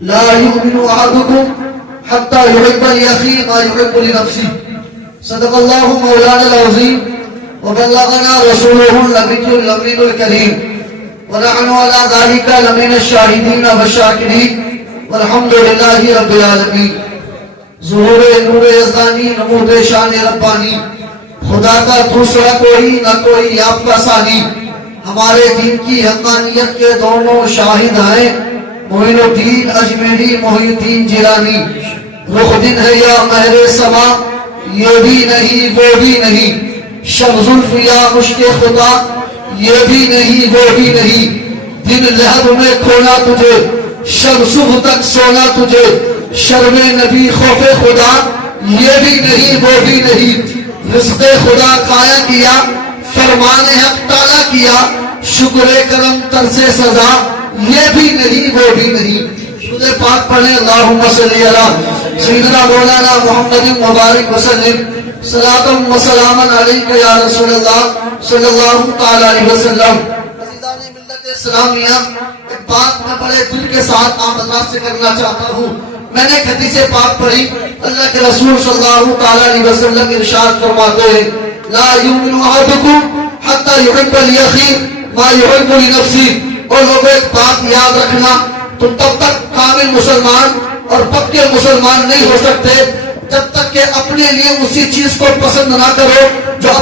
لا يؤمن أحدكم حتى يحب لأخيه ما يحب لنفسه. صدق الله مولانا العظيم وبلغنا رسوله النبي الأمين الكريم ونحن على ذلك لمن الشاهدين والشاكرين والحمد لله رب العالمين. ظہور نور یزدانی نمود شان ربانی، خدا کا دوسرا کوئی نہ کوئی آپ کا ثانی. ہمارے دین کی حقانیت کے دونوں شاہد ہیں، معین الدین اجمیری، محی الدین جیلانی. رخ دن ہے یا مہر سما، یہ بھی نہیں وہ بھی نہیں. شب زلف یا مشک خدا، یہ بھی نہیں وہ بھی نہیں. دن لہب میں کھونا تجھے، شب صبح تک سونا تجھے. شرم نبی خوف خدا، یہ بھی نہیں وہ بھی نہیں. رزق خدا کھایا کیا، فرمان حق تعالیٰ کیا. شکر کرم طرز سزا، یہ بھی نہیں وہ بھی نہیں. سورہ پاک پڑھیں. اللہم صلی علی سیدنا مولانا محمد مبارک وسلم. صلاۃ و سلاما علیک یا رسول اللہ صلی اللہ تعالی علیہ وسلم. عزیزان ملت اسلامیہ، ایک بات میں بڑے دل کے ساتھ آپ اللہ سے کرنا چاہتا ہوں. میں نے حدیث پاک پڑھی، اللہ کے رسول صلی اللہ تعالی علیہ وسلم ارشاد فرماتے ہیں لا یؤمن احدکم حتی یحب لأخیہ ما یحب لنفسہ. اور لوگوں ایک بات یاد رکھنا، تم تب تک کامل مسلمان اور پکے مسلمان نہیں ہو سکتے جب تک کہ اپنے لیے اسی چیز کو پسند نہ کرو جب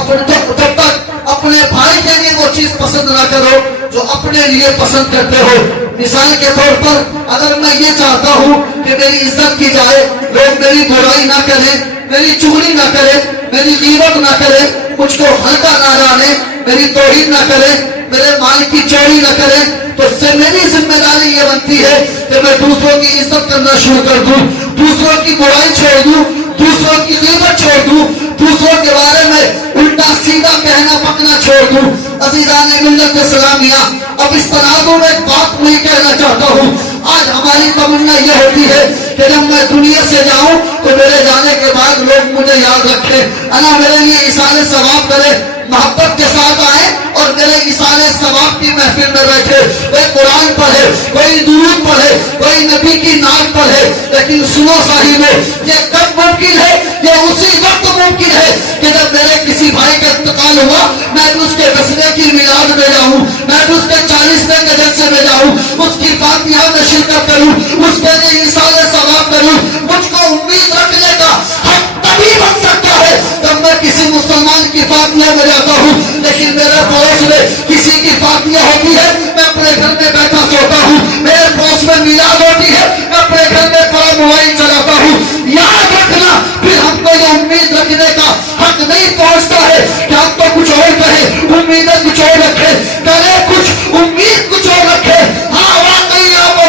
تک اپنے بھائی کے لیے وہ چیز پسند نہ کرو جو اپنے لیے پسند کرتے ہو. مثال کے طور پر اگر میں یہ چاہتا ہوں کہ میری عزت کی جائے، لوگ میری برائی نہ کریں، میری چغلی نہ کریں، میری غیبت نہ کریں، مجھ کو ہلکا نہ جانے، میری توہین نہ کریں، میرے مال کی چوری نہ کریں، تو اس سے میری ذمہ داری یہ بنتی ہے کہ میں دوسروں کی عزت کرنا شروع کر دوں، دوسروں کی برائی چھوڑ دوں، دوسروں کی غیبت چھوڑ دوں، دوسروں کے بارے میں الٹا سیدھا کہنا پکنا چھوڑ دوں. عزیزان ملت اسلامیہ، اب اس تناظر میں ایک بات میں کہنا چاہتا ہوں. آج ہماری تمنا یہ ہوتی ہے کہ جب میں دنیا سے جاؤں تو میرے جانے کے بعد لوگ مجھے یاد رکھیں، اللہ میرے لیے ایصال ثواب کرے، محبت کے ساتھ آئے اور میرے ایصال ثواب کی محفل میں بیٹھے، کوئی قرآن پڑھے، کوئی درود پڑھے، کوئی نبی کی نعت پڑھے. لیکن سنو صاحبو، یہ کب ممکن ہے؟ یہ اسی وقت ممکن ہے کہ جب میرے کسی بھائی کا انتقال ہوا، میں اس کے بسنے کی میلاد میں جاؤں، میں اس کے 40ویں کے جلسے میں جاؤں، اس کی فاتحہ میں شرکت کروں، اس کے لیے ایصال ثواب کروں. مجھ کو امید رکھنے کا حق تبھی بن سکتا ہے جب میں کسی مسلمان کی فاتحہ میں جاتا ہوں. لیکن میرے پڑوس میں کسی کی فاتحہ ہوتی ہے، میں اپنے گھر میں بیٹھا سوتا ہوں. میرے پڑوس میں میلاد ہوتی ہے، میں اپنے گھر میں بڑا موبائل چلاتا ہوں. یاد رکھنا، پھر ہم کو یہ امید رکھنے کا حق نہیں پہنچتا ہے کہ ہم تو کچھ اور کہیں، امیدیں کچھ اور رکھے، کرے کچھ، امید کچھ اور رکھے. ہاں واقعی آپ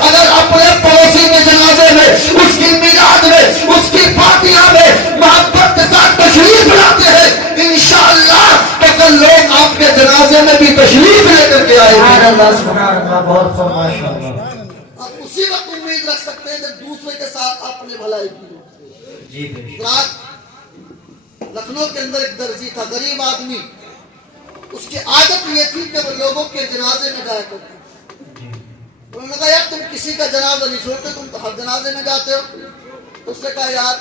اگر اپنے پڑوسی کے جنازے میں، اس کی میلاد میں، اس کی فاتحہ میں محبت کے ساتھ تشریف لاتے ہیں، انشاءاللہ تو کل لوگ آپ کے جنازے میں بھی تشریف لے کر کے آئے گے. بہت ماشاءاللہ. آپ اسی وقت امید رکھ سکتے ہیں جب دوسرے کے ساتھ آپ نے بھلائی کی. لکھنؤ کے اندر ایک درزی تھا، غریب آدمی. اس کی عادت یہ تھی کہ وہ لوگوں کے جنازے میں جایا کرتا. انہوں نے کہا یار تم کسی کا جنازہ نہیں چھوڑتے، تم تو ہر جنازے میں جاتے ہو. تو اس نے کہا یار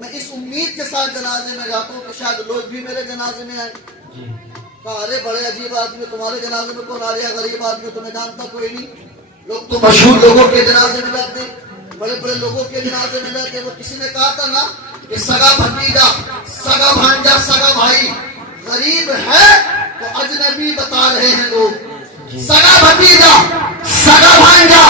میں اس امید کے ساتھ جنازے میں جاتا ہوں کہ شاید لوگ بھی میرے جنازے میں آئیں. کہا ارے بڑے عجیب آدمی، تمہارے جنازے میں کون آ رہا ہے؟ غریب آدمی، تمہیں جانتا کوئی نہیں. لوگ تو مشہور لوگوں کے جنازے میں جاتے، بڑے بڑے لوگوں کے جنازے میں جاتے. وہ کسی نے کہا تھا نا کہ سگا بھتیجا، سگا بھانجا، سگا بھائی غریب ہے تو اجنبی بتا رہے ہیں لوگ. سگا بھتیجا، سگا بھانجا،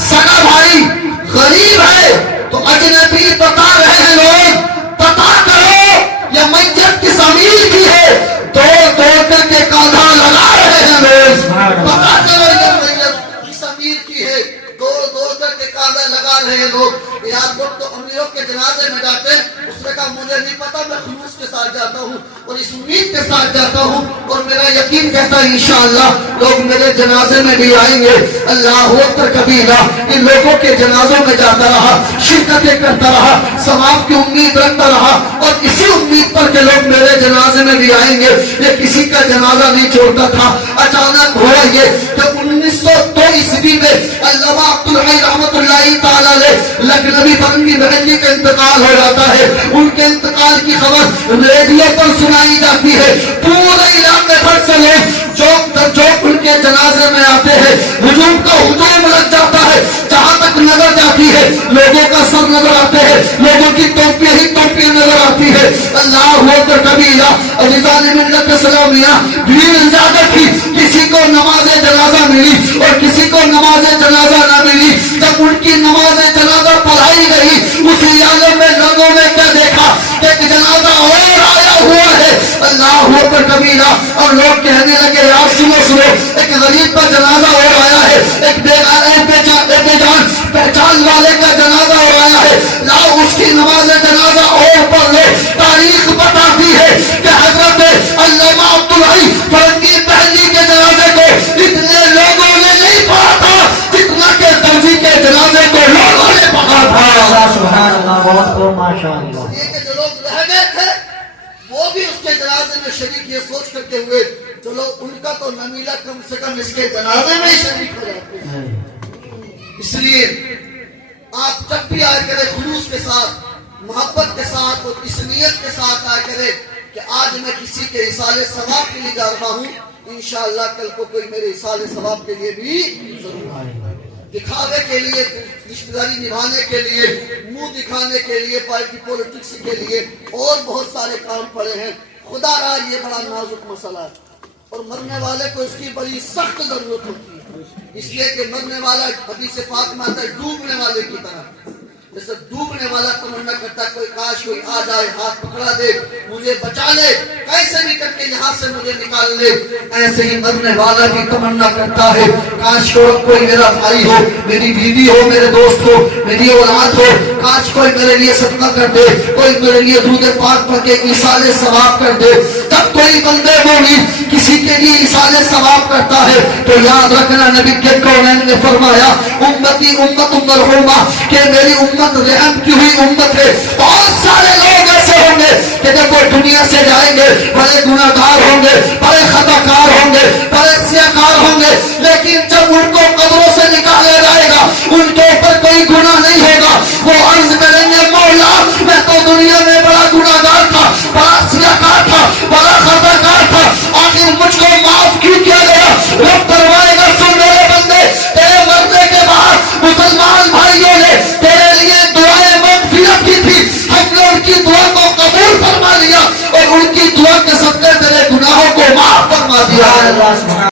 سگا بھائی غریب ہے تو اجنبی بتا رہے ہیں لوگ. پتا کرو یہ میت کس امیر کی ہے، توڑ توڑ کر کے کاندھا لگا رہے ہیں لوگ. پتا کرو یہ میت کس امیر کی ہے، دوڑ دوڑ کر کے کاندھا لگا رہے ہیں لوگ. یار لوگ تو امیروں کے جنازے میں جاتے ہیں. اس نے کہا مجھے نہیں پتا، میں خلوص کے ساتھ جاتا ہوں اور اس امید کے ساتھ جاتا ہوں اور میرا یقین کہتا ہے انشاءاللہ لوگ میرے جنازے میں بھی آئیں گے. اللہ اکبر کبیرہ. ان لوگوں کے جنازوں میں جاتا رہا، شرکتیں کرتا رہا، ثواب کی امید رکھتا رہا اور اسی امید پر کہ لوگ میرے جنازے میں بھی آئیں گے. یہ کسی کا جنازہ نہیں چھوڑتا تھا. اچانک ہوا یہ کہ 1902 زندگی میں علامہ عبدالحی رحمۃ اللہ تعالی علیہ لکھنوی فرنگی بہنجی کا انتقال ہو جاتا ہے. ان کے انتقال کی خبر ریڈیو پر سنائی جاتی ہے. پورے علاقے بھر سے لوگ جو ان کے جنازے میں آتے ہیں ہجوم کا ہجوم لگ جاتا ہے. جہاں تک نظر جاتی ہے لوگوں کا سر نظر آتے ہیں, لوگوں کی ٹوپیاں ہی ٹوپیاں نظر آتی ہے. اللہ اکبر کبیرہ. عزیزان ملت اسلامیہ, بھیڑ زیادہ تھی, کسی کو نماز جنازہ ملی اور کسی کو نماز جنازہ نہ ملی. جب ان کی نماز جنازہ پڑھائی گئی اسی عالم میں لوگوں نے کیا دیکھا کہ ایک جنازہ اور آیا ہوا ہے. اللہ اکبر کبیرہ. اور لوگ کہنے لگے یار سنو, ایک غریب کا جنازہ اور آیا ہے, ایک بے جان پہچان والے کا جنازہ اور آیا ہے, لاؤ اس کی نماز جنازہ اور پڑھ لو. تاریخ بتاتی ہے کہ حضرت علامہ عبدالحی فرنگی بہنجی کے جنازے کو اتنے لوگوں نے نہیں پڑھا تھا جتنا کہ درزی کے جنازے کو لوگوں نے پڑھا تھا. سبحان اللہ, بہت خوب, ماشاء اللہ. یہ کہ جو لوگ رہ گئے تھے وہ بھی اس کے جنازے میں شریک یہ سوچ کر کے ہوئے چلو ان کا تو نہ ملا, کم سے کم اس کے جنازے میں ہی شریک ہو جاتے ہیں. اس لیے آپ جب بھی آئے کرے خلوص کے ساتھ, محبت کے ساتھ اور اس نیت کے ساتھ آئے کرے کہ آج میں کسی کے اصال ثواب کے لیے جا رہا ہوں, انشاءاللہ کل کو کوئی میرے اصال ثواب کے لیے بھی ضرور آئے. دکھاوے کے لیے, رشتہ داری نبھانے کے لیے, منہ دکھانے کے لیے, پارٹی پولیٹکس کے لیے اور بہت سارے کام پڑے ہیں. خدا را یہ بڑا نازک مسئلہ ہے اور مرنے والے کو اس کی بڑی سخت ضرورت ہوتی ہے. اس لیے کہ مرنے والا حدیث پاک میں آتا ہے ڈوبنے والے کی طرح. جیسے ڈوبنے والا تمنا کرتا ہے کوئی کاش کوئی آ جائے, ہاتھ پکڑا دے, مجھے بچا لے, کیسے بھی کر کے یہاں سے مجھے نکال لے. ایسے ہی مرنے والا بھی تمنا کرتا ہے کاش کوئی میرا بھائی ہو, میری بیوی ہو, میرے دوست ہو, میری اولاد ہو, کاش کوئی میرے لیے صدقہ کر دے, کوئی میرے لیے درود پاک پڑھ کے ایصال ثواب کر دے. جب کوئی بندے مومن کسی کے لیے ایصال ثواب کرتا ہے تو یاد رکھنا نبی کے کونین نے فرمایا امتی امت مرحومہ, کہ میری امت رحم کی ہوئی امت ہے. بہت سارے لوگ ایسے ہوں گے کہ جب وہ دنیا سے جائیں گے بڑے گناہ گار ہوں گے, بڑے خطا کار ہوں گے, بڑے سیاکار ہوں گے, لیکن جب ان کو قبروں سے نکالا جائے گا ان کے اوپر کوئی گناہ نہیں ہوگا. وہ عرض کریں گے مولا میں تو دنیا میں بڑا گناہ گار تھا, بڑا سیاکار تھا, بڑا خطا کار تھا, آخر مجھ کو